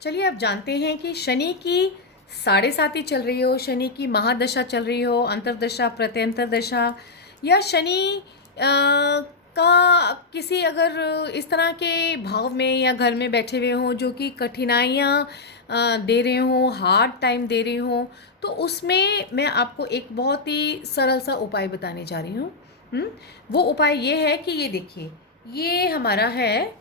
चलिए आप जानते हैं कि शनि की साढ़े साती चल रही हो, शनि की महादशा चल रही हो, अंतर्दशा प्रत्यंतर दशा, या शनि का किसी अगर इस तरह के भाव में या घर में बैठे हुए हों जो कि कठिनाइयाँ दे रहे हों, हार्ड टाइम दे रहे हों, तो उसमें मैं आपको एक बहुत ही सरल सा उपाय बताने जा रही हूँ। वो उपाय ये है कि ये देखिए, ये हमारा है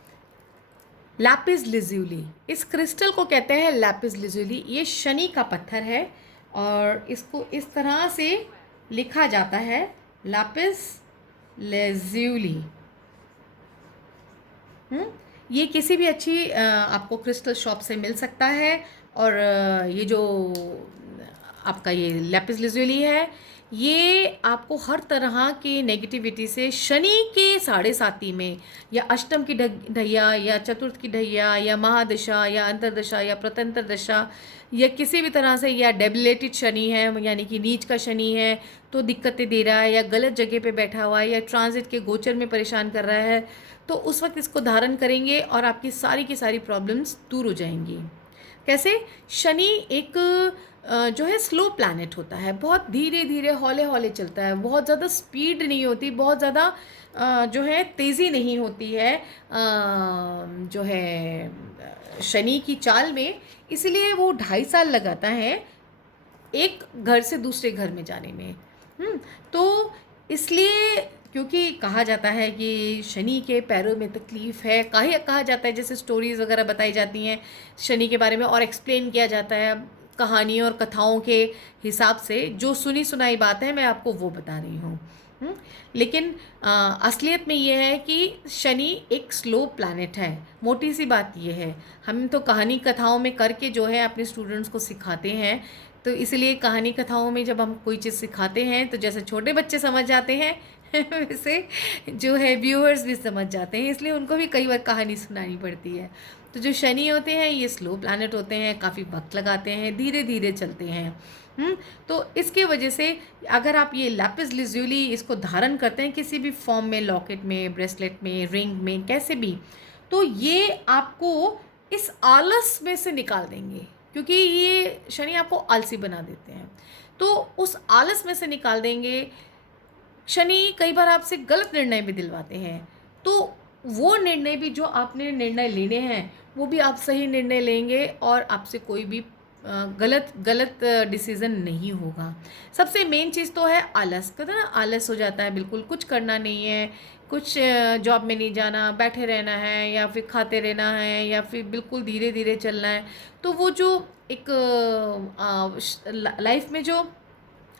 लैपिस लिज़ूली। इस क्रिस्टल को कहते हैं लैपिस लिज़ूली। ये शनि का पत्थर है और इसको इस तरह से लिखा जाता है, लैपिस लेज़ूली। ये किसी भी अच्छी आपको क्रिस्टल शॉप से मिल सकता है। और ये जो आपका ये लैपिस लिज़ूली है, ये आपको हर तरह की नेगेटिविटी से शनि के साढ़े साती में, या अष्टम की ढैया, या चतुर्थ की ढैया, या महादशा, या अंतरदशा, या प्रत्यंतर दशा, या किसी भी तरह से, या डेबिलेटेड शनि है यानी कि नीच का शनि है तो दिक्कतें दे रहा है, या गलत जगह पे बैठा हुआ है, या ट्रांजिट के गोचर में परेशान कर रहा है, तो उस वक्त इसको धारण करेंगे और आपकी सारी की सारी प्रॉब्लम्स दूर हो जाएंगी। कैसे? शनि एक जो है स्लो प्लैनेट होता है, बहुत धीरे धीरे हौले हौले चलता है, बहुत ज़्यादा स्पीड नहीं होती, बहुत ज़्यादा जो है तेज़ी नहीं होती है जो है शनि की चाल में। इसलिए वो 2.5 साल लगाता है एक घर से दूसरे घर में जाने में। तो इसलिए, क्योंकि कहा जाता है कि शनि के पैरों में तकलीफ़ है, कहा जाता है, जैसे स्टोरीज़ वगैरह बताई जाती हैं शनि के बारे में और एक्सप्लेन किया जाता है कहानियों और कथाओं के हिसाब से। जो सुनी सुनाई बात है मैं आपको वो बता रही हूँ। लेकिन असलियत में ये है कि शनि एक स्लो प्लैनेट है। मोटी सी बात ये है, हम तो कहानी कथाओं में करके जो है अपने स्टूडेंट्स को सिखाते हैं। तो इसलिए कहानी कथाओं में जब हम कोई चीज़ सिखाते हैं तो जैसे छोटे बच्चे समझ जाते हैं वैसे जो है व्यूअर्स भी समझ जाते हैं, इसलिए उनको भी कई बार कहानी सुनानी पड़ती है। तो जो शनि होते हैं ये स्लो प्लैनेट होते हैं, काफ़ी वक्त लगाते हैं, धीरे धीरे चलते हैं। तो इसके वजह से अगर आप ये लैपिस लिज़ूली इसको धारण करते हैं किसी भी फॉर्म में, लॉकेट में, ब्रेसलेट में, रिंग में, कैसे भी, तो ये आपको इस आलस में से निकाल देंगे, क्योंकि ये शनि आपको आलसी बना देते हैं। तो उस आलस में से निकाल देंगे। शनि कई बार आपसे गलत निर्णय भी दिलवाते हैं, तो वो निर्णय भी जो आपने निर्णय लेने हैं वो भी आप सही निर्णय लेंगे और आपसे कोई भी गलत गलत डिसीज़न नहीं होगा। सबसे मेन चीज़ तो है आलस, कहते हैं ना, आलस हो जाता है, बिल्कुल कुछ करना नहीं है, कुछ जॉब में नहीं जाना, बैठे रहना है, या फिर खाते रहना है, या फिर बिल्कुल धीरे धीरे चलना है। तो वो जो एक लाइफ में जो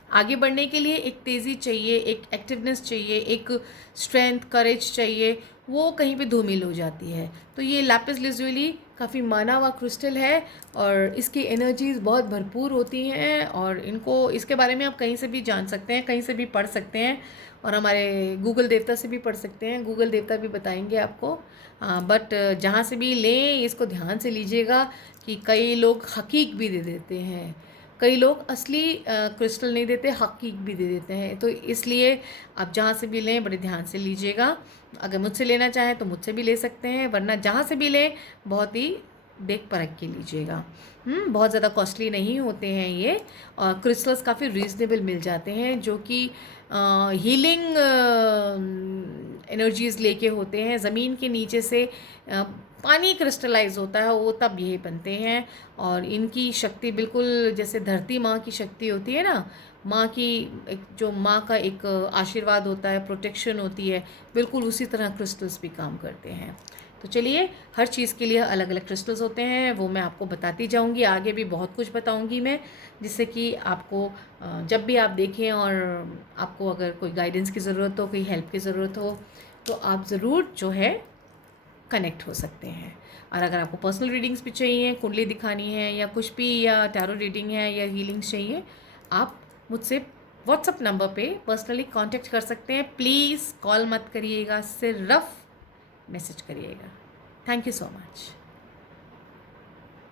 आगे बढ़ने के लिए एक तेज़ी चाहिए, एक एक्टिवनेस चाहिए, एक स्ट्रेंथ, करेज चाहिए, वो कहीं पे धूमिल हो जाती है। तो ये लैपिस लिज़ूली काफ़ी माना हुआ क्रिस्टल है और इसकी एनर्जीज़ बहुत भरपूर होती हैं, और इनको, इसके बारे में आप कहीं से भी जान सकते हैं, कहीं से भी पढ़ सकते हैं, और हमारे गूगल देवता से भी पढ़ सकते हैं, गूगल देवता भी बताएंगे आपको। बट जहाँ से भी लें इसको ध्यान से लीजिएगा कि कई लोग हकीक भी दे देते हैं, कई लोग असली क्रिस्टल नहीं देते, हकीक भी दे देते हैं। तो इसलिए आप जहाँ से भी लें बड़े ध्यान से लीजिएगा। अगर मुझसे लेना चाहें तो मुझसे भी ले सकते हैं, वरना जहाँ से भी लें बहुत ही देख परख के लीजिएगा। बहुत ज़्यादा कॉस्टली नहीं होते हैं ये, और क्रिस्टल्स काफ़ी रीज़नेबल मिल जाते हैं जो कि हीलिंग एनर्जीज़ लेके होते हैं। ज़मीन के नीचे से पानी क्रिस्टलाइज होता है, वो तब ये बनते हैं, और इनकी शक्ति बिल्कुल जैसे धरती माँ की शक्ति होती है ना, माँ की एक, जो माँ का एक आशीर्वाद होता है, प्रोटेक्शन होती है, बिल्कुल उसी तरह क्रिस्टल्स भी काम करते हैं। तो चलिए, हर चीज़ के लिए अलग अलग क्रिस्टल्स होते हैं, वो मैं आपको बताती जाऊंगी, आगे भी बहुत कुछ बताऊंगी मैं, जिससे कि आपको जब भी आप देखें और आपको अगर कोई गाइडेंस की ज़रूरत हो, कोई हेल्प की ज़रूरत हो, तो आप ज़रूर जो है कनेक्ट हो सकते हैं। और अगर आपको पर्सनल रीडिंग्स भी चाहिए, कुंडली दिखानी है या कुछ भी, या टैरो रीडिंग है या हीलिंग्स चाहिए, आप मुझसे व्हाट्सअप नंबर पे पर्सनली कांटेक्ट कर सकते हैं। प्लीज़ कॉल मत करिएगा, सिर्फ मैसेज करिएगा। Thank you so much.